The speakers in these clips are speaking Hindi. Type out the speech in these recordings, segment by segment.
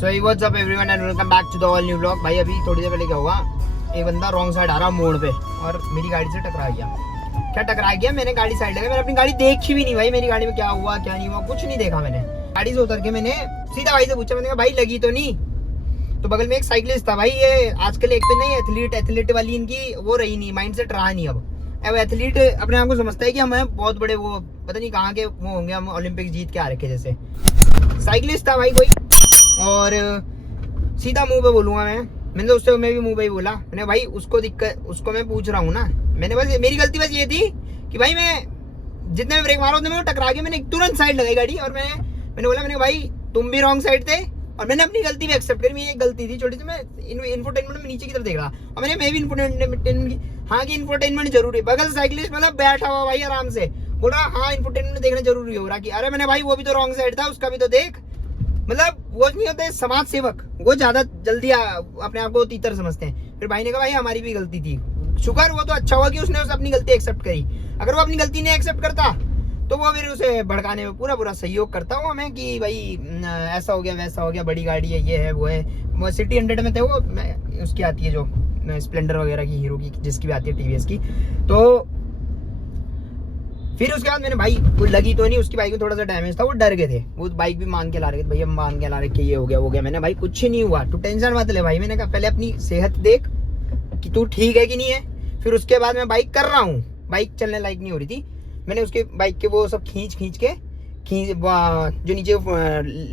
So hi what's up everyone and welcome back to the all new vlog. भाई अभी थोड़ी देर पहले क्या हुआ, एक बंदा रॉन्ग साइड आ रहा मोड़ पे और मेरी गाड़ी से टकरा गया। क्या टकरा गया, मैंने गाड़ी साइड लगा, मैंने अपनी गाड़ी देखी भी नहीं भाई, मेरी गाड़ी में क्या हुआ क्या नहीं हुआ कुछ नहीं देखा मैंने। गाड़ी से उतर के मैंने सीधा भाई से पूछा, मैंने कहा भाई लगी तो नहीं? तो बगल में एक साइकिलिस्ट था भाई, ये आजकल एक तो नहीं एथलीट वाली इनकी वो रही नहीं, माइंड सेट रहा नहीं। अब एथलीट अपने आप को समझता है कि हम बहुत बड़े वो पता नहीं कहाँ के वो होंगे, हम ओलंपिक जीत के आ रखे जैसे। साइकिलिस्ट था भाई कोई, और सीधा मुंह पे बोलूंगा मैंने तो उससे मैं भी मुंह पे ही बोला, मैंने भाई उसको दिक्कत उसको मैं पूछ रहा हूँ ना, मैंने बस मेरी गलती बस ये थी कि भाई मैं जितने में ब्रेक मारा उतने में वो टकरा गया, मैंने तुरंत साइड लगाई गाड़ी और मैंने बोला मैंने भाई तुम भी रॉन्ग साइड थे और मैंने अपनी गलती भी एक्सेप्ट करी। मेरी एक गलती थी छोटी सी, मैं इन्फोटेनमेंट में नीचे की तरफ देख रहा और मैं भी इन्फोटेनमेंट हाँ कि इन्फोटेनमेंट जरूरी है। बगल साइकिलिस्ट मतलब बैठा हुआ भाई आराम से बोल रहा हाँ इन्फोटेनमेंट देखना जरूरी हो रहा कि अरे मैंने भाई वो भी तो रॉन्ग साइड था, उसका भी तो देख। मतलब वो नहीं होते समाज सेवक, वो ज्यादा जल्दी अपने आप को तीतर समझते हैं। फिर भाई ने कहा भाई हमारी भी गलती थी, शुक्र वो तो अच्छा हुआ कि उसने अपनी गलती एक्सेप्ट करी। अगर वो अपनी गलती नहीं एक्सेप्ट करता तो वो फिर उसे भड़काने में पूरा सहयोग करता हूँ मैं कि भाई ऐसा हो गया वैसा हो गया, बड़ी गाड़ी है ये है वो है। सिटी 100 में थे वो, उसकी आती है जो स्प्लेंडर वगैरह की, हीरो की जिसकी भी आती है, टीवीएस की। तो फिर उसके बाद मैंने भाई वो लगी तो नहीं, उसकी बाइक में थोड़ा सा डैमेज था, वो डर गए थे, वो बाइक भी मान के ला रहे थे, भैया मान के ला रहे कि ये हो गया। मैंने भाई कुछ नहीं हुआ, तू टेंशन मत ले भाई। मैंने कहा पहले अपनी सेहत देख कि तू ठीक है कि नहीं है, फिर उसके बाद मैं बाइक कर रहा हूँ। बाइक चलने लायक नहीं हो रही थी, मैंने उसके बाइक के वो सब खींच के जो नीचे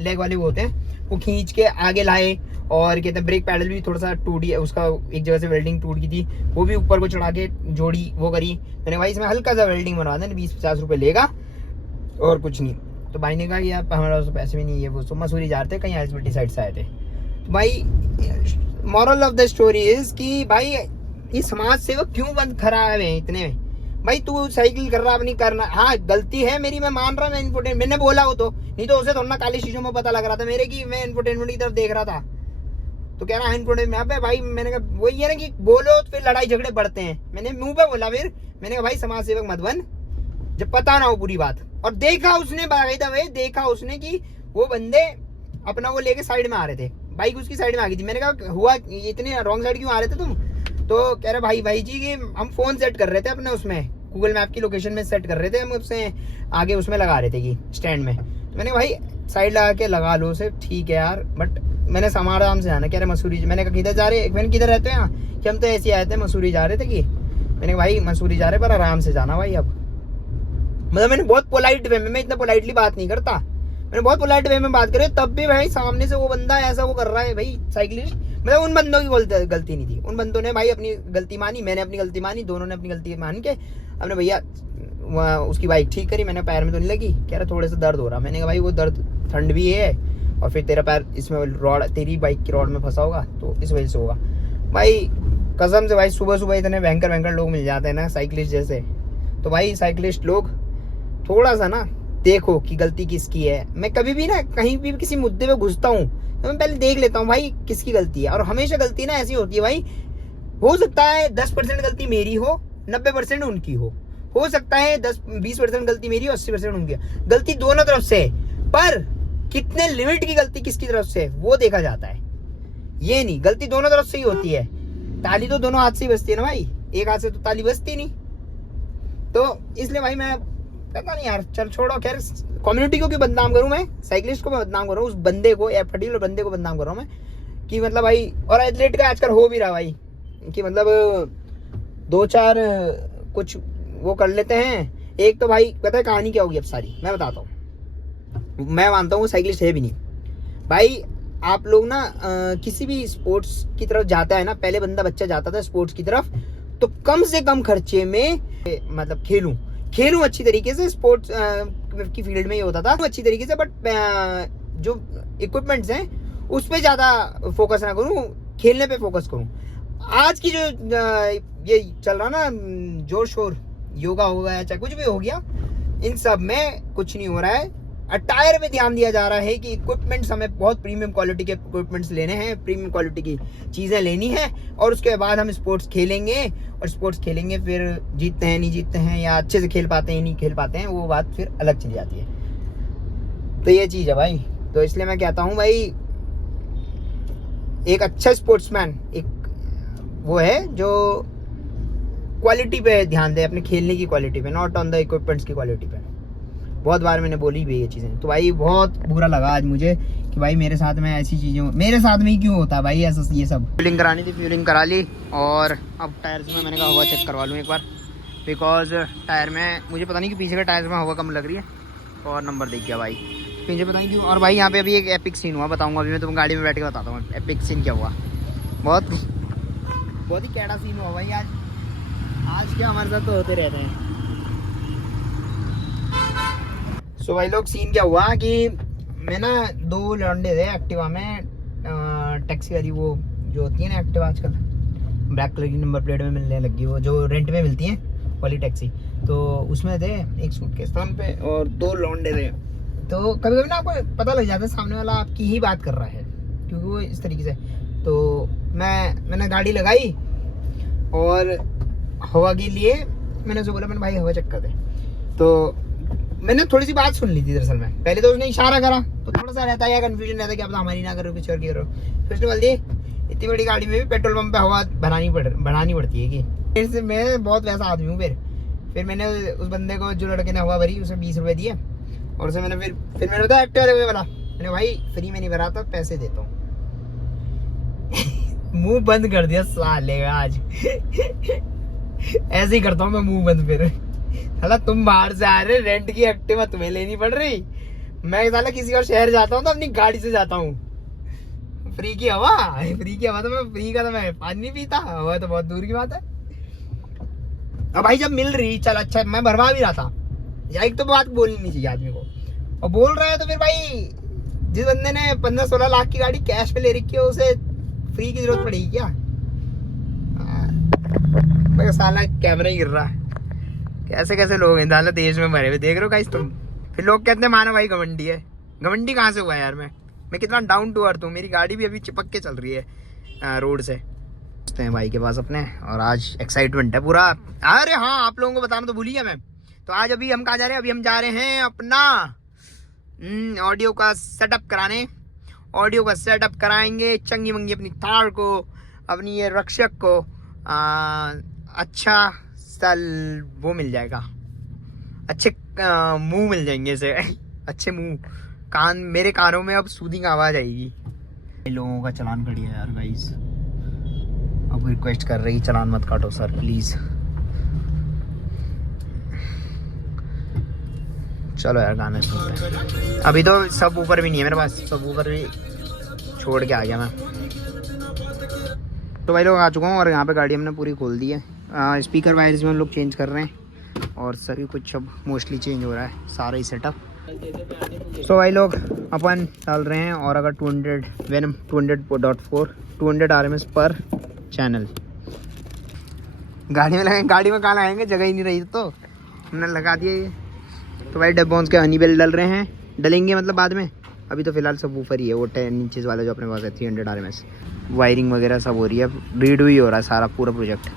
लेग वाले वो होते हैं वो खींच के आगे लाए, और कहते हैं ब्रेक पैडल भी थोड़ा सा टूट गया, उसका एक जगह से वेल्डिंग टूट गई थी, वो भी ऊपर को चढ़ा के जोड़ी वो करी। मैंने भाई इसमें हल्का सा वेल्डिंग बनवा देना, 20-50 रुपये लेगा और कुछ नहीं। तो भाई ने कहा कि यार हमारे पास पैसे भी नहीं है, वो तो मसूरी जा रहे थे, कहीं एसबीटी साइड से आए थे। तो भाई moral of the story is कि भाई ये समाज सेवक क्यों बंद खराब है इतने। भाई तू साइकिल कर रहा अपनी करना, हाँ गलती है मेरी, मैं मान रहा, मैं इन्फोटेनमेंट मैंने बोला हो तो, नहीं तो उसे थोड़ा ना काली शीशों में पता लग रहा था मेरे कि मैं इन्फोटेनमेंट की तरफ देख रहा था। तो कह रहा है इन्फोटेनमेंट पे भाई, मैंने कहा वही है ना कि बोलो तो फिर लड़ाई झगड़े बढ़ते हैं। मैंने मुंह पे बोला, फिर मैंने कहा भाई समाज सेवक मत बन जब पता ना हो पूरी बात। और देखा उसने बाकायदा भाई, देखा उसने कि वो बंदे अपना वो लेके साइड में आ रहे थे, बाइक उसकी साइड में आ गई थी। मैंने कहा हुआ इतने रॉन्ग साइड क्यों आ रहे थे तुम? तो कह रहे भाई जी कि हम फोन सेट कर रहे थे अपने उसमें, गूगल मैप की लोकेशन में सेट कर रहे थे, हम उससे आगे उसमें लगा रहे थे कि स्टैंड में। तो मैंने कहा भाई साइड लगा के लगा लो उसे, ठीक है यार, बट मैंने समाराम से जाना। कह रहे मसूरी, मैंने कहा किधर जा रहे? मैंने किधर रहते हैं यहाँ? कि हम तो ऐसे आए थे, मसूरी जा रहे थे कि। मैंने कहा भाई मसूरी जा रहे पर आराम से जाना भाई। अब मतलब मैंने बहुत पोलाइट वे में, मैं इतना पोलाइटली बात नहीं करता, मैंने बहुत पोलाइट वे में बात करी, तब भी भाई सामने से वो बंदा ऐसा वो कर रहा है भाई साइकिलिस्ट। मतलब उन बंदों की गलती नहीं थी, उन बंदों ने भाई अपनी गलती मानी, मैंने अपनी गलती मानी, दोनों ने अपनी गलती मान के हमने भैया उसकी बाइक ठीक करी। मैंने पैर में तो नहीं लगी, कह रहा थोड़े से दर्द हो रहा। मैंने कहा भाई वो दर्द ठंड भी है और फिर तेरा पैर इसमें रॉड, तेरी बाइक की रॉड में फंसा होगा तो इस वजह से होगा। भाई कसम से भाई सुबह इतने भयंकर लोग मिल जाते हैं ना साइकिलिस्ट जैसे। तो भाई साइकिलिस्ट लोग थोड़ा सा ना देखो कि गलती किसकी है। मैं कभी भी ना कहीं भी किसी मुद्दे पे घुसता हूँ तो मैं पहले देख लेता हूँ भाई किसकी गलती है, और हमेशा गलती ना ऐसी होती है भाई, हो सकता है 10% गलती मेरी हो, 90% उनकी हो सकता है 10-20% गलती मेरी हो, 80% उनकी। गलती दोनों तरफ से है, पर कितने लिमिट की गलती किसकी तरफ से है वो देखा जाता है। ये नहीं, गलती दोनों तरफ से ही होती है। ताली तो दोनों हाथ से ही बजती है ना भाई, एक हाथ से तो ताली बजती नहीं। तो इसलिए भाई मैं पता नहीं यार, चल छोड़ो। खैर कम्युनिटी को क्यों बदनाम करूं मैं, साइकिलिस्ट को मैं बदनाम कर रहा हूँ, उस बंदे को या पर्टिकुलर बंदे को बदनाम कर रहा हूँ मैं कि मतलब भाई। और एथलीट का आजकल हो भी रहा भाई कि मतलब 2-4 कुछ वो कर लेते हैं। एक तो भाई पता है कहानी क्या होगी अब सारी मैं बताता हूँ। मैं मानता हूँ साइकिलिस्ट है भी नहीं भाई। आप लोग ना किसी भी स्पोर्ट्स की तरफ जाता है ना, पहले बच्चा जाता था स्पोर्ट्स की तरफ तो कम से कम खर्चे में मतलब खेलूं अच्छी तरीके से, स्पोर्ट्स की फील्ड में ये होता था अच्छी तरीके से, बट जो इक्विपमेंट्स हैं उस पे ज्यादा फोकस ना करूं, खेलने पे फोकस करूं। आज की जो ये चल रहा ना जोर शोर, योगा हो गया चाहे कुछ भी हो गया, इन सब में कुछ नहीं हो रहा है। अटायर में ध्यान दिया जा रहा है कि इक्विपमेंट्स हमें बहुत प्रीमियम क्वालिटी के इक्विपमेंट्स लेने हैं, प्रीमियम क्वालिटी की चीज़ें लेनी है, और उसके बाद हम स्पोर्ट्स खेलेंगे। और स्पोर्ट्स खेलेंगे फिर जीतते हैं नहीं जीतते हैं, या अच्छे से खेल पाते हैं नहीं खेल पाते हैं, वो बात फिर अलग चली जाती है। तो ये चीज़ है भाई। तो इसलिए मैं कहता हूँ भाई एक अच्छा स्पोर्ट्समैन एक वो है जो क्वालिटी पे ध्यान दे, अपने खेलने की क्वालिटी पे, नॉट ऑन द इक्विपमेंट्स की क्वालिटी पे। बहुत बार मैंने बोली भी ये चीज़ें, तो भाई बहुत बुरा लगा आज मुझे कि भाई मेरे साथ में ऐसी चीज़ें, मेरे साथ में ही क्यों होता है भाई ऐसा ये सब। फ्यूलिंग करानी थी, फ्यूलिंग करा ली, और अब टायर्स में मैंने कहा हवा चेक करवा लूँ एक बार, बिकॉज टायर में मुझे पता नहीं कि पीछे के टायर में हवा कम लग रही है, और नंबर देख गया भाई पीछे, पता नहीं क्यों। और भाई यहाँ पे अभी एक एपिक सीन हुआ, बताऊँगा अभी मैं तुम गाड़ी में बैठ के बताता हूँ एपिक सीन क्या हुआ। बहुत ही कैड़ा सीन हुआ भाई आज क्या हमारे साथ तो होते रहते हैं। सो भाई लोग सीन क्या हुआ कि मैं ना 2 लौंडे थे एक्टिवा में, टैक्सी वाली वो जो होती है ना एक्टिवा आजकल ब्लैक कलर की नंबर प्लेट में मिलने लगी, वो जो रेंट पे मिलती है वाली टैक्सी, तो उसमें थे एक सूटकेस था उन पे और 2 लौंडे थे। तो कभी कभी ना आपको पता लग जाता है सामने वाला आपकी ही बात कर रहा है, क्योंकि वो इस तरीके से। तो मैंने गाड़ी लगाई और हवा के लिए मैंने उससे बोला, मैंने भाई हवा चेक कर दे। तो मैंने थोड़ी सी बात सुन ली थी दरअसल में, पहले तो उसने इशारा करा तो थोड़ा सा रहता है या कंफ्यूजन रहता है कि आप हमारी ना करो कुछ और की करो। फिर उसने बोल दी इतनी बड़ी गाड़ी में भी पेट्रोल पंप पे हवा बढ़ानी पड़ती है कि, फिर से मैं बहुत वैसा आदमी हूँ। फिर मैंने उस बंदे को जो लड़के ने हवा भरी उसे 20 रुपये दिए, और उसे मैंने फिर मैंने बताया एक्टिवा वाले वाला, मैंने भाई फ्री में नहीं भरा था, पैसे देता हूँ। मुंह बंद कर दिया साले का आज। ऐसे ही करता हूँ मैं मुंह बंद। फिर साला तुम बाहर से आ रहे, रेंट की एक्टिवा तुम्हें लेनी पड़ रही, मैं साला किसी और शहर जाता हूँ तो अपनी गाड़ी से जाता हूँ। फ्री की हवा तो मैं फ्री का तो मैं पानी नहीं पीता, हवा तो बहुत दूर की बात है। अब भाई जब मिल रही चल अच्छा, मैं भरवा भी रहा था, या एक तो बात बोलनी नहीं चाहिए आदमी को, और बोल रहे हैं तो फिर भाई जिस बंदे ने 15-16 लाख की गाड़ी कैश पे ले रखी है उसे फ्री की जरूरत पड़ेगी क्या? मैं साला कैमरा ही गिर रहा है। कैसे कैसे लोग हैं दाला देश में मरे हुए, देख रहे हो गाइस तुम। फिर लोग कहते हैं माना भाई घमंडी है। घमंडी कहाँ से हुआ यार? मैं कितना डाउन टू अर्थ हूँ। मेरी गाड़ी भी अभी चिपक के चल रही है रोड से। हैं भाई के पास अपने, और आज एक्साइटमेंट है पूरा। अरे हाँ, आप लोगों को बताना तो भूल गया मैं। तो आज अभी हम कहाँ जा रहे हैं? अभी हम जा रहे हैं अपना ऑडियो का सेटअप कराने। ऑडियो का सेटअप कराएंगे चंगी मंगी अपनी थार को, अपनी ये रक्षक को अच्छा साल वो मिल जाएगा, अच्छे मुंह मिल जाएंगे इसे। अच्छे मुंह, कान, मेरे कानों में अब सूदिंग आवाज आएगी। लोगों का चालान कट गया यार गाइस, अब रिक्वेस्ट कर रही चालान मत काटो सर प्लीज। चलो यार गाने सुनते हैं। अभी तो सब ऊपर भी नहीं है मेरे पास, सब ऊपर भी छोड़ के आ गया मैं। तो भाई लोग आ चुका हूँ और यहाँ पे गाड़ी हमने पूरी खोल दी है। स्पीकर वायर्स में हम लोग चेंज कर रहे हैं और सभी कुछ अब मोस्टली चेंज हो रहा है, सारा ही सेटअप। तो भाई लोग अपन डाल रहे हैं और अगर 200 वेनम 200.4 200 RMS पर चैनल। गाड़ी में लगाएंगे, गाड़ी में कहाँ लगाएंगे, जगह ही नहीं रही तो हमने लगा दिया ये। तो भाई डब्बॉन्स के हनी बेल डल रहे हैं, डलेंगे मतलब बाद में। अभी तो फिलहाल सब ऊपर ही है, वो 10 इंचेस वाला जो अपने पास है 300 RMS। वायरिंग वगैरह सब हो रही है, रीड भी हो रहा है सारा पूरा प्रोजेक्ट।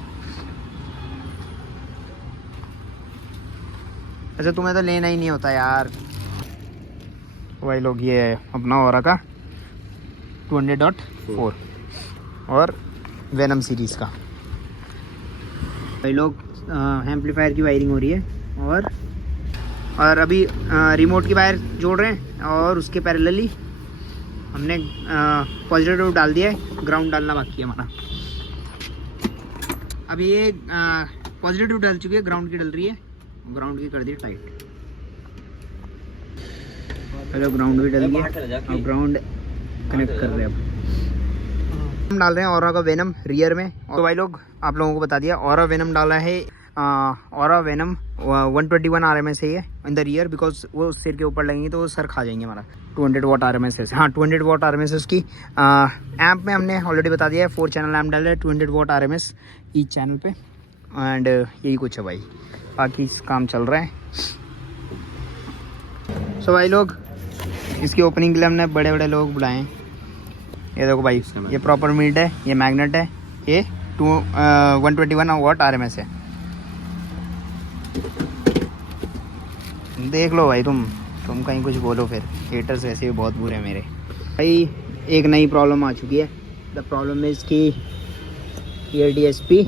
अच्छा तुम्हें तो लेना ही नहीं होता यार। भाई लोग ये है अपना ओरा का 200.4 और वेनम सीरीज़ का। भाई लोग एम्पलीफायर की वायरिंग हो रही है और अभी रिमोट की वायर जोड़ रहे हैं और उसके पैरेलली हमने पॉजिटिव डाल दिया है, ग्राउंड डालना बाकी है हमारा। अभी ये पॉजिटिव डाल चुकी है, ग्राउंड की डल रही है, ग्राउंड की कर दी टाइट। पहले ग्राउंड भी डल गया और ग्राउंड कनेक्ट कर रहे हैं। अब हम डाल रहे हैं ऑरा का वेनम रियर में। तो भाई लोग आप लोगों को बता दिया, ऑरा वेनम डाला है। ऑरा वेनम 121 RMS है ये इन द रियर, बिकॉज वो सिर के ऊपर लगेंगे तो वो सर खा जाएंगे हमारा। 200 वाट RMS है, हाँ 200 वाट RMS है उसकी। एम्प में हमने ऑलरेडी बता दिया है, 4 चैनल एम्प डाला है, 200 वाट RMS ईच चैनल पे। एंड यही कुछ है भाई, बाकी काम चल रहा है। सो भाई लोग इसकी ओपनिंग के लिए हमने बड़े बड़े लोग बुलाए हैं। ये देखो भाई, ये प्रॉपर मीट है, ये मैग्नेट है, ये 121 वाट RMS है। देख लो भाई, तुम कहीं कुछ बोलो फिर, हेटर्स वैसे भी बहुत बुरे हैं मेरे। भाई एक नई प्रॉब्लम आ चुकी है, द प्रॉब्लम इज़ कि ये DSP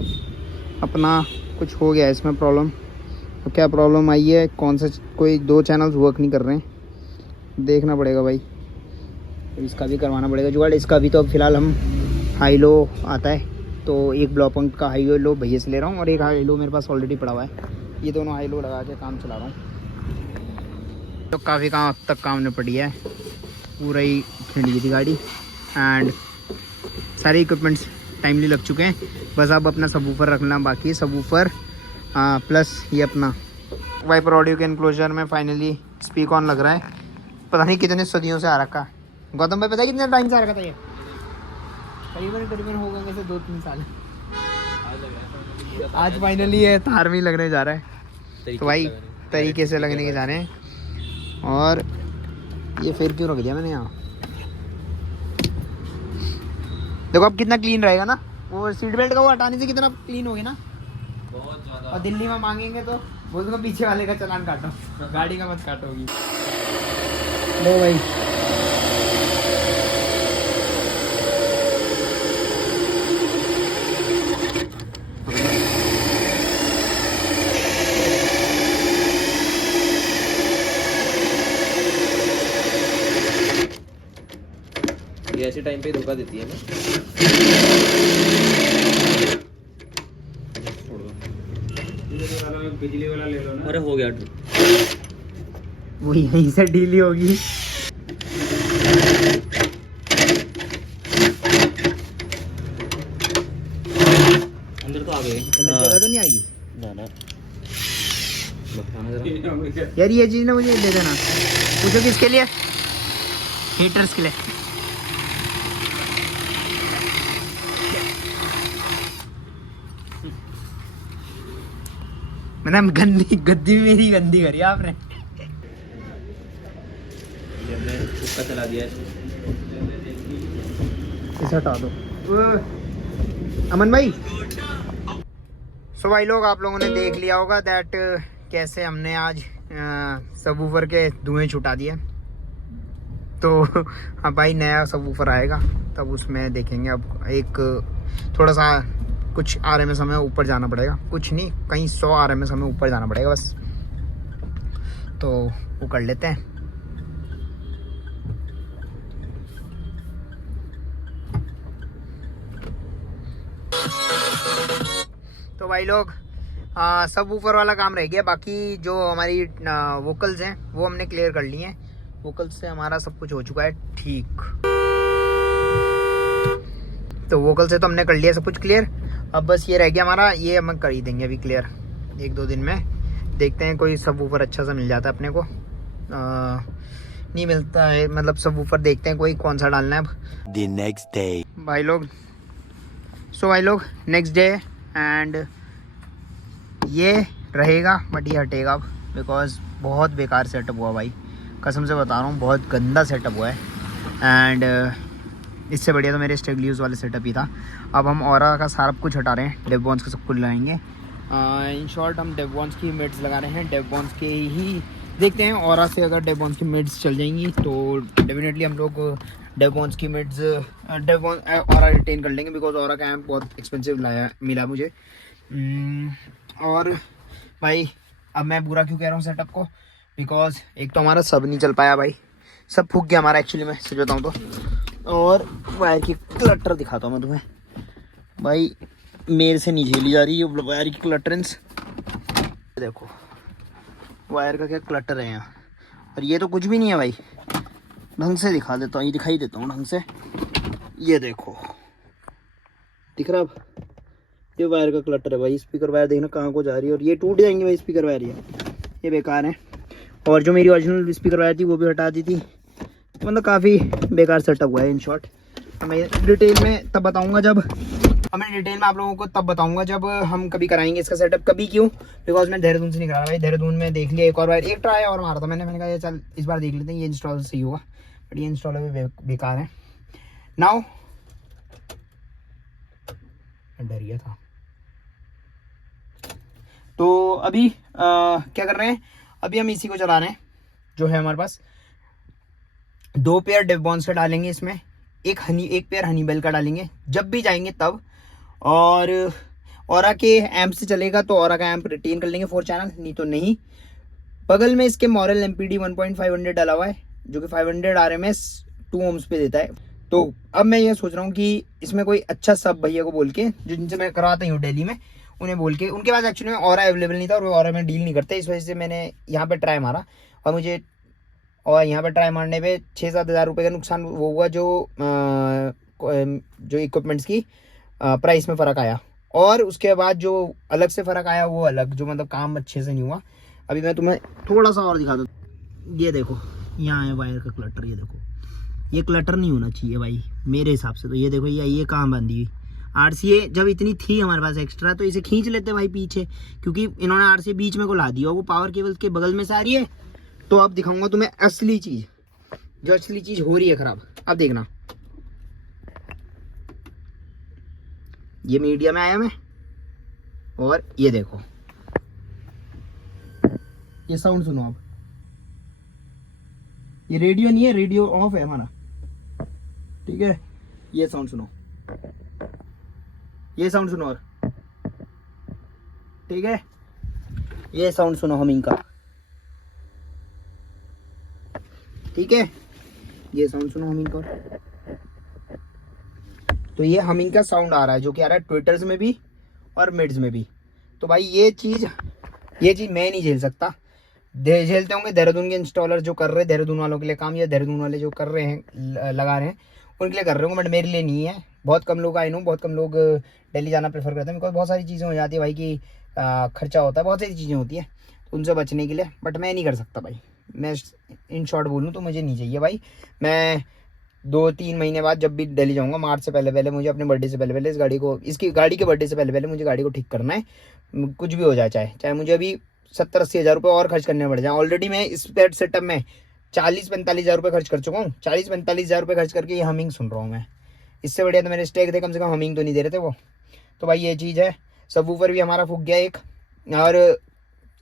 अपना कुछ हो गया है इसमें प्रॉब्लम। तो क्या प्रॉब्लम आई है, कौन सा कोई 2 चैनल्स वर्क नहीं कर रहे हैं, देखना पड़ेगा भाई। इसका भी करवाना पड़ेगा जुगाड़। इसका भी तो फिलहाल हम हाई लो आता है, तो एक ब्लॉक पंक्ट का हाई लो भैया से ले रहा हूँ और एक हाई लो मेरे पास ऑलरेडी पड़ा हुआ है। ये दोनों हाई लो लगा के काम चला रहा हूँ। तो काफ़ी काम अब तक काम निपटी है, पूरा ही खिंड गई थी गाड़ी एंड सारे इक्विपमेंट्स टाइमली लग चुके हैं। बस अब अपना सबवूफर रखना बाकी है, सबवूफर प्लस ये अपना वाइपर ऑडियो के इनक्लोजर में फाइनली स्पीक ऑन लग रहा है। पता नहीं कितने सदियों से आ रखा है। गौतम भाई पता है कितने टाइम से आ रखा था ये? करीबन हो गए वैसे 2-3 साल। आज फाइनली ये तार भी लगने जा रहा है, तो भाई तरीके से लगने के जा रहे हैं। और ये फिर क्यों रख दिया मैंने यहाँ, देखो अब कितना क्लीन रहेगा ना, वो सीट बेल्ट का वो हटाने से कितना क्लीन हो गया ना, बहुत ज़्यादा। और दिल्ली में मांगेंगे तो बोल दूंगा पीछे वाले का चालान काटो, गाड़ी का मत काटोगी। लो भाई ये ऐसे टाइम पे धोखा देती है ना। बिजली वाला ले लो ना। अरे हो गया, वो यहीं से ढीली होगी। अंदर तो आ गए, जगह तो नहीं आएगी ना ना यार। ये चीज़ ना मुझे दे देना। पूछो किसके लिए? हीटर्स के लिए। मैंने गंदी गद्दी मेरी गंदी करी आपने। हमने उसका चला दिया है, इसे हटा दो। अमन भाई, सो भाई लोग आप लोगों ने देख लिया होगा दैट कैसे हमने आज सबवूफर के धुएं छुटा दिए। तो अब भाई नया सबवूफर आएगा तब उसमें देखेंगे। अब एक थोड़ा सा कुछ RMS हमें ऊपर जाना पड़ेगा, कुछ नहीं कहीं 100 RMS हमें ऊपर जाना पड़ेगा बस, तो वो कर लेते हैं। तो भाई लोग सब ऊपर वाला काम रह गया, बाकी जो हमारी वोकल्स हैं वो हमने क्लियर कर लिए हैं। वोकल्स से हमारा सब कुछ हो चुका है ठीक। तो वोकल से तो हमने कर लिया सब कुछ क्लियर। अब बस ये रह गया हमारा, ये हम कर ही देंगे अभी क्लियर 1-2 दिन में। देखते हैं कोई सब ऊपर अच्छा सा मिल जाता है अपने को, नहीं मिलता है मतलब सब ऊपर देखते हैं कोई कौन सा डालना है अब। The next day. भाई लोग नेक्स्ट डे एंड ये रहेगा बट ये हटेगा अब, बिकॉज बहुत बेकार सेटअप हुआ भाई, कसम से बता रहा हूँ बहुत गंदा सेटअप हुआ है। एंड इससे बढ़िया तो मेरे स्टेगलियोस वाले सेटअप ही था। अब हम ऑरा का सारा कुछ हटा रहे हैं, डेवबॉन्स का सब कुछ लगाएंगे। इन शॉर्ट हम डेवबॉन्स की मिड्स लगा रहे हैं, डेवबॉन्स के ही देखते हैं। ऑरा से अगर डेवबॉन्स की मिड्स चल जाएंगी तो डेफिनेटली हम लोग डेवबॉन्स की मिड्स ऑरा रिटेन कर लेंगे, बिकॉज ऑरा का एम्प बहुत एक्सपेंसिव मिला मुझे। और भाई अब मैं बुरा क्यों कह रहा हूँ सेटअप को, बिकॉज एक तो हमारा सब नहीं चल पाया भाई, सब फूक गया हमारा एक्चुअली, मैं सच बताऊँ तो। और वायर की क्लटर दिखाता हूँ मैं तुम्हें भाई, मेरे से नहीं झेली जा रही है वायर की क्लटरेंस। देखो वायर का क्या क्लटर है यहाँ, और ये तो कुछ भी नहीं है भाई। ढंग से दिखा देता हूँ, ये दिखाई देता हूँ ढंग से, ये देखो दिख रहा अब, ये वायर का क्लटर है भाई। स्पीकर वायर देखना कहाँ को जा रही है, और ये टूट जाएंगे भाई स्पीकर वायर, ये बेकार है। और जो मेरी ओरिजिनल स्पीकर वायर थी वो भी हटा दी थी, मतलब काफ़ी बेकार सेटअप हुआ है इन शॉर्ट। मैं डिटेल में तब बताऊंगा जब आप लोगों को तब बताऊंगा जब हम कभी कराएंगे इसका सेटअप। कभी क्यों, बिकॉज मैं देहरादून से नहीं करा रहा भाई। देहरादून में देख लिया एक और वायर, एक ट्राई और मारा था मैंने कहा ये चल इस बार देख लेते हैं ये इंस्टॉल सही होगा, बट ये इंस्टॉल भी बेकार है। नाउ डर गया था। तो अभी क्या कर रहे हैं, अभी हम इसी को चला रहे हैं जो है हमारे पास। 2 पेयर डेवबॉन्स का डालेंगे इसमें, एक पेयर हनी बेल का डालेंगे जब भी जाएंगे तब। और ऑरा के एम्प से चलेगा तो ऑरा का एम्प रिटेन कर लेंगे 4 चैनल, नहीं तो नहीं। बगल में इसके मॉरल एमपीडी 1.500 डाला हुआ है जो कि 500 RMS 2 ohms पे देता है। तो अब मैं ये सोच रहा हूँ कि इसमें कोई अच्छा सब भैया को बोल के, जो जिनसे मैं करवाता हूँ दिल्ली में, उन्हें बोल के, उनके पास एक्चुअली में ऑरा अवेलेबल नहीं था और वो ऑरा में डील नहीं करते, इस वजह से मैंने यहाँ पे ट्राई मारा और मुझे, और यहाँ पे ट्राई मारने पे 6-7 हज़ार रुपये का नुकसान वो हुआ जो इक्विपमेंट्स की प्राइस में फ़र्क आया। और उसके बाद जो अलग से फ़र्क आया वो अलग, जो मतलब काम अच्छे से नहीं हुआ। अभी मैं तुम्हें थोड़ा सा और दिखा दूँ, ये देखो यहाँ है वायर का क्लटर, ये देखो, ये क्लटर नहीं होना चाहिए भाई मेरे हिसाब से तो। ये देखो ये कहाँ बंधी हुई RCA, जब इतनी थी हमारे पास एक्स्ट्रा तो इसे खींच लेते भाई पीछे, क्योंकि इन्होंने RCA बीच में को ला दिया, वो पावर केबल के बगल में से आ रही है। तो अब दिखाऊंगा तुम्हें असली चीज़, जो असली चीज़ हो रही है ख़राब। अब देखना, ये मीडिया में आया मैं, और ये देखो, ये साउंड सुनो। अब ये रेडियो नहीं है, रेडियो ऑफ है हमारा, ठीक है। ये साउंड सुनो, ये साउंड सुनो, और ठीक है, ये साउंड सुनो हमिंग का, ठीक है, ये साउंड सुनो हमिंग का। तो ये हमिंग का साउंड आ रहा है जो कि आ रहा है ट्विटर्स में भी और मिड्स में भी। तो भाई ये चीज़ मैं नहीं झेल सकता। झेलते होंगे देहरादून के इंस्टॉलर जो कर रहे हैं देहरादून वालों के लिए काम, या देहरादून वाले जो कर रहे हैं लगा रहे हैं उनके लिए कर रहे होंगे, बट मेरे लिए नहीं है। बहुत कम लोग, आई नो बहुत कम लोग दिल्ली जाना प्रेफर करते हैं, बिकॉज बहुत सारी चीज़ें हो जाती है भाई कि खर्चा होता है, बहुत सारी चीज़ें होती है उनसे बचने के लिए, बट मैं नहीं कर सकता भाई। मैं इन शॉर्ट बोलूँ तो मुझे नहीं चाहिए भाई। मैं 2-3 महीने बाद जब भी दिल्ली जाऊँगा, मार्च से पहले मुझे अपने बर्थडे से पहले इस गाड़ी को, इसकी गाड़ी के बर्थडे से पहले मुझे गाड़ी को ठीक करना है। कुछ भी हो जाए, चाहे मुझे अभी 70-80 हज़ार रुपये और खर्च करने पड़ जाए। ऑलरेडी मैं इस पेड सेटअप में 40-45 हज़ार रुपये खर्च कर चुका हूँ। 40-45 हज़ार रुपये खर्च करके ये हमिंग सुन रहा हूँ मैं। इससे बढ़िया तो मेरे स्टेक थे, कम से कम हमिंग तो नहीं दे रहे थे वो। तो भाई ये चीज़ है। सबवूफर भी हमारा फूक गया एक,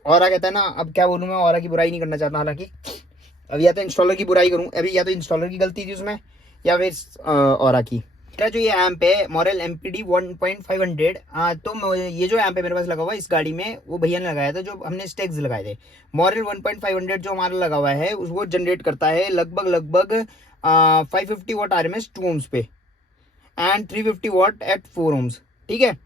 और कहता है ना, अब क्या बोलूँ मैं, ऑरा की बुराई नहीं करना चाहता, हालांकि अब या तो इंस्टॉलर की बुराई करूँ अभी, या तो इंस्टॉलर की गलती थी उसमें, या फिर ऑरा की। जो ये एम्प है मॉरल एमपीडी 1.500, तो ये जो एम्प है मेरे पास लगा हुआ है इस गाड़ी में, वो भैया ने लगाया था जो हमने स्टेक्स लगाए थे। मॉरल 1.500 जो हमारा लगा हुआ है वो जनरेट करता है लगभग 550 वाट RMS 2 ohms पे एंड 350 वाट एट 4 ohms, ठीक है।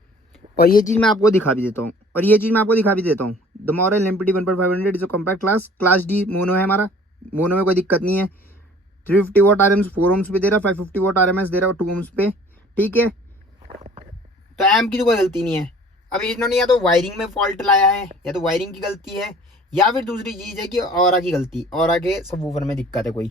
और ये चीज़ मैं आपको दिखा भी देता हूँ, the moral MPD 1.500 is compact class D mono है हमारा, मोनो में कोई दिक्कत नहीं है। 350 वाट RMS 4 ohms पे दे रहा, 550 वाट RMS दे रहा 2 ohms पे, ठीक है। तो एम्प की तो कोई गलती नहीं है। अब इन्होंने या तो वायरिंग में फॉल्ट लाया है, या तो वायरिंग की गलती है, या फिर दूसरी चीज़ है कि ऑरा की गलती, ऑरा के सबवूफर में दिक्कत है कोई,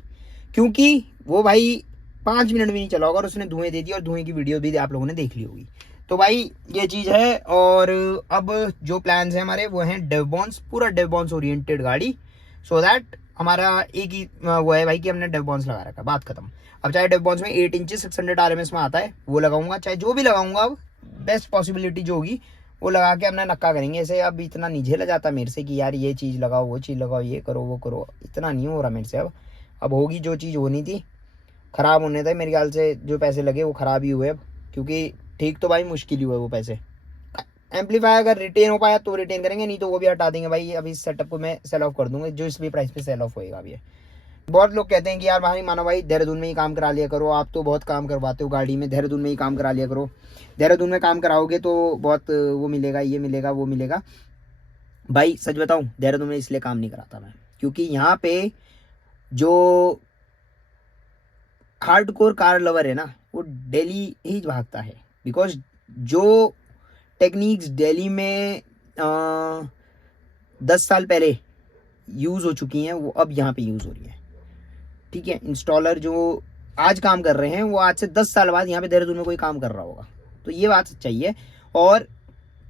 क्योंकि वो भाई 5 मिनट भी नहीं चला होगा और उसने धुएं दे दी, और धुएं की वीडियो भी आप लोगों ने देख ली होगी। तो भाई ये चीज़ है। और अब जो प्लान्स हैं हमारे वो हैं डेवबॉन्स, पूरा डेवबॉन्स ओरिएंटेड गाड़ी, सो दैट हमारा एक ही वो है भाई कि हमने डेवबॉन्स लगा रखा, बात खत्म। अब चाहे डेवबॉन्स में 8 इंच 600 RMS में आता है वो लगाऊंगा, चाहे जो भी लगाऊंगा, अब बेस्ट पॉसिबिलिटी जो होगी वो लगा के अपना नक्का करेंगे। ऐसे अब इतना नहीं झेला जाता मेरे से कि यार ये चीज़ लगाओ, वो चीज़ लगाओ, ये करो वो करो, इतना नहीं हो रहा मेरे से। अब होगी जो चीज़ होनी थी, ख़राब होने थे मेरे ख्याल से, जो पैसे लगे वो ख़राब ही हुए अब, क्योंकि ठीक तो भाई मुश्किल ही हुआ वो पैसे। एम्पलीफायर अगर रिटेन हो पाया तो रिटेन करेंगे, नहीं तो वो भी हटा देंगे भाई। अभी इस सेटअप को मैं सेल ऑफ कर दूंगा जो इस भी प्राइस पे सेल ऑफ होएगा अभी। बहुत लोग कहते हैं कि यार भाई मानो भाई देहरादून में ही काम करा लिया करो, आप तो बहुत काम करवाते हो गाड़ी में, देहरादून में ही काम करा लिया करो, देहरादून में काम कराओगे तो बहुत वो मिलेगा, ये मिलेगा, वो मिलेगा। भाई सच बताऊं, देहरादून में इसलिए काम नहीं कराता मैं, क्योंकि यहाँ पे जो हार्डकोर कार लवर है ना वो दिल्ली ही भागता है, बिकॉज जो टेक्निक्स दिल्ली में 10 साल पहले यूज़ हो चुकी हैं वो अब यहाँ पे यूज़ हो रही है, ठीक है। इंस्टॉलर जो आज काम कर रहे हैं वो आज से 10 साल बाद यहाँ पे देहरादून में कोई काम कर रहा होगा, तो ये बात सच्चाई है। और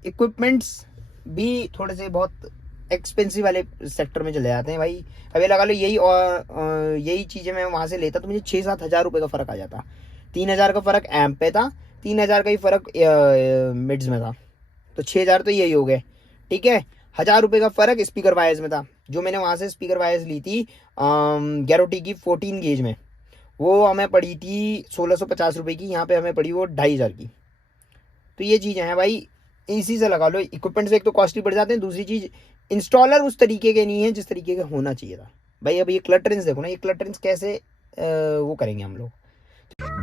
इक्विपमेंट्स भी थोड़े से बहुत एक्सपेंसिव वाले सेक्टर में चले जाते हैं भाई। अभी लगा लो यही चीज़ें मैं वहाँ से लेता तो मुझे 6-7 हज़ार रुपये का फ़र्क आ जाता। 3 हज़ार का फ़र्क एम्प पे था, 3 हज़ार का ही फ़र्क मिड्स में था, तो 6 हज़ार तो यही हो गए, ठीक है। 1,000 रुपये का फ़र्क स्पीकर वायर्स में था, जो मैंने वहाँ से स्पीकर वायर्स ली थी गैरोटी की 14 गेज में, वो हमें पड़ी थी 1650 रुपये की, यहाँ पे हमें पड़ी वो 2500 की। तो ये चीज़ें हैं भाई, इसी से लगा लो। इक्विपमेंट से एक तो कॉस्टली पड़ जाते हैं, दूसरी चीज़ इंस्टॉलर उस तरीके के नहीं है जिस तरीके का होना चाहिए था भाई। अब ये क्लटरेंस देखो ना, ये क्लटरेंस कैसे वो करेंगे हम लोग।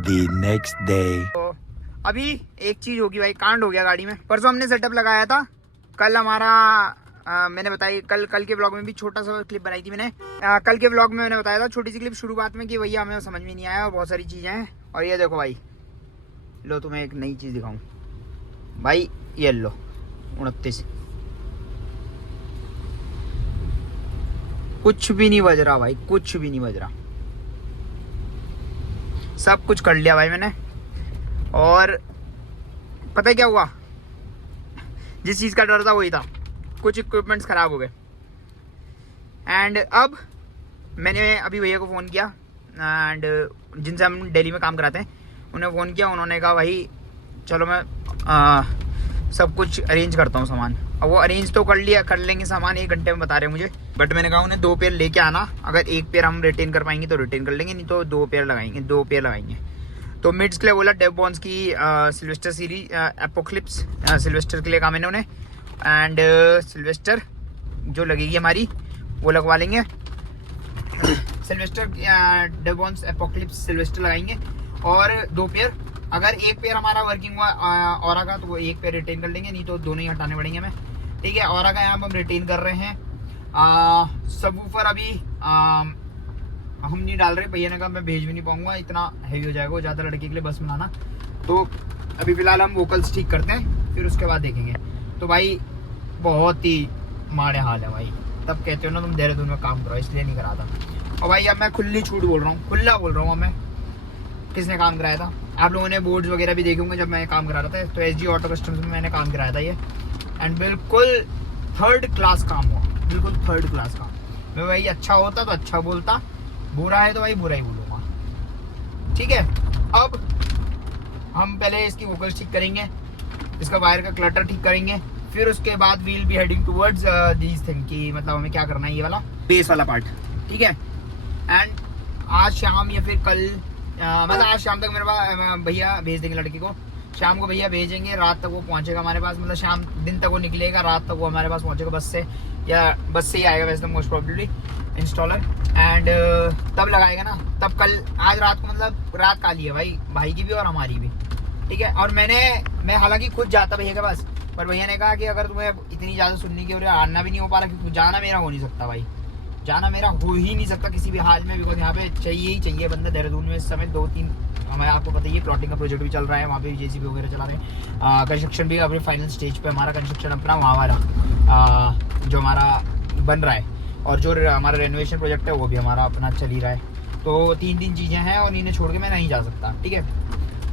The next day. तो अभी एक चीज़ होगी भाई, कांड हो गया गाड़ी में। परसों हमने सेटअप लगाया था, कल हमारा मैंने बताई, कल के व्लॉग में भी छोटा सा क्लिप बनाई थी मैंने। कल के व्लॉग में मैंने बताया था छोटी सी क्लिप शुरुआत में कि भैया हमें समझ में नहीं आया और बहुत सारी चीज़ें हैं। और ये देखो भाई, लो तुम्हें एक नई चीज़ दिखाऊं भाई, ये लो 29, कुछ भी नहीं बज रहा भाई, कुछ भी नहीं बज रहा। सब कुछ कर लिया भाई मैंने। और पता है क्या हुआ, जिस चीज़ का डर था वही था, कुछ इक्विपमेंट्स ख़राब हो गए। एंड अब मैंने अभी भैया को फ़ोन किया, एंड जिनसे हम दिल्ली में काम कराते हैं उन्हें फ़ोन किया। उन्होंने कहा भाई चलो मैं सब कुछ अरेंज करता हूँ सामान। अब वो अरेंज तो कर लेंगे सामान, 1 घंटे में बता रहे हैं मुझे। बट मैंने कहा उन्हें 2 पेयर लेके आना, अगर 1 पेयर हम रिटेन कर पाएंगे तो रिटेन कर लेंगे, नहीं तो 2 पेयर लगाएंगे। तो मिड्स के लिए बोला डेवबॉन्स की सिल्वेस्टर सीरीज एपोक्लिप्स सिल्वेस्टर के लिए कहा मैंने उन्हें। एंड सिल्वेस्टर जो लगेगी हमारी वो लगवा लेंगे, सिल्वेस्टर डेवबॉन्स एपोक्लिप्स सिल्वेस्टर लगाएंगे। और 2 पेयर, अगर 1 पेयर हमारा वर्किंग हुआ ऑरा का तो वो 1 पेयर रिटेन कर लेंगे, नहीं तो दोनों ही हटाने पड़ेंगे हमें। ठीक है, ऑरा का यहाँ हम रिटेन कर रहे हैं। सबवूफर अभी हम नहीं डाल रहे, भैया ने कहा मैं भेज भी नहीं पाऊंगा, इतना हैवी हो जाएगा वो, ज़्यादा लड़के के लिए बस बनाना। तो अभी फ़िलहाल हम वोकल्स ठीक करते हैं, फिर उसके बाद देखेंगे। तो भाई बहुत ही माड़े हाल है भाई, तब कहते हो ना तुम देहरादून में काम करो, इसलिए नहीं करा था। और भाई अब मैं खुली छूट बोल रहा हूँ, खुला बोल रहा हूँ। अब मैं किसने काम कराया था, आप लोगों ने बोर्ड्स वगैरह भी देखे होंगे जब मैं काम करा रहा था। तो SG ऑटो कस्टम्स में मैंने काम कराया था ये, एंड बिल्कुल 3rd क्लास काम हुआ, बिल्कुल 3rd क्लास काम। मैं भाई अच्छा होता तो अच्छा बोलता, बुरा है तो भाई बुरा ही बोलूँगा। ठीक है, अब हम पहले इसकी वोकल्स ठीक करेंगे, इसका वायर का क्लटर ठीक करेंगे, फिर उसके बाद we'll be heading towards these thing की, मतलब हमें क्या करना है ये वाला बेस वाला पार्ट। ठीक है, एंड आज शाम या फिर कल मतलब आज शाम तक मेरे पास भैया भेज देंगे लड़के को, शाम को भैया भेजेंगे, रात तक वो पहुंचेगा हमारे पास। मतलब शाम दिन तक वो निकलेगा, रात तक वो हमारे पास पहुंचेगा बस से, या बस से ही आएगा वैसे तो मोस्ट प्रोबेबली इंस्टॉलर। एंड तब लगाएगा ना, तब कल आज रात को, मतलब रात काली है भाई की भी और हमारी भी। ठीक है, और मैं हालांकि खुद जाता भैया के पास, पर भैया ने कहा कि अगर तुम्हें इतनी ज़्यादा सुनने की वजह आना भी नहीं हो पा रहा, क्योंकि जाना मेरा हो नहीं सकता भाई, जाना मेरा हो ही नहीं सकता किसी भी हाल में, बिकॉज यहाँ पे चाहिए ही चाहिए बंदा। देहरादून में इस समय 2-3 हमें आपको पता ही है प्लॉटिंग का प्रोजेक्ट भी चल रहा है, वहाँ पे JCB वगैरह चला रहे हैं। कंस्ट्रक्शन भी अपने फाइनल स्टेज पे, हमारा कंस्ट्रक्शन अपना वहाँ वाला जो हमारा बन रहा है, और जो हमारा रेनोवेशन प्रोजेक्ट है वो भी हमारा अपना चल ही रहा है। तो 3 चीज़ें हैं और इन्हें छोड़ के मैं नहीं जा सकता। ठीक है,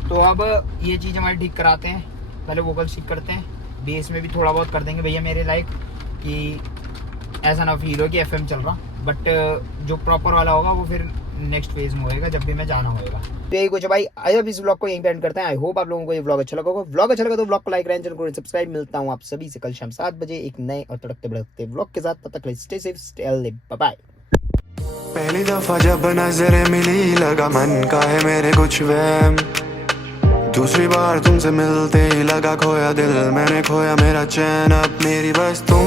तो अब ये चीज़ हमारी ठीक कराते हैं, पहले वोकल्स ठीक करते हैं, बेस में भी थोड़ा बहुत कर देंगे भैया मेरे लाइक, कि ऐसा ना फील हो कि FM चल रहा। बट जो प्रॉपर वाला होगा वो फिर नेक्स्ट फेज में होएगा, जब भी मैं जाना होएगा। तो यही कुछ है भाई, आइए अब इस व्लॉग को यहीं पे एंड करते हैं। आई होप आप लोगों को ये व्लॉग अच्छा लगा होगा। व्लॉग अच्छा लगा तो व्लॉग को लाइक करें, चैनल को सब्सक्राइब। मिलता हूँ आप सभी से कल शाम 7 बजे एक नए और तड़कते भड़कते व्लॉग के साथ। तब तक stay safe, stay healthy, bye bye. पहली दफा जब नजरें मिली लगा मन का है मेरे कुछ वहम, दूसरी बार तुमसे मिलते ही लगा खोया दिल मैंने, खोया मेरा चैन। अब मेरी बस तुम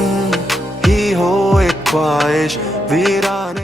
ही हो एक ख्वाहिश वीराने।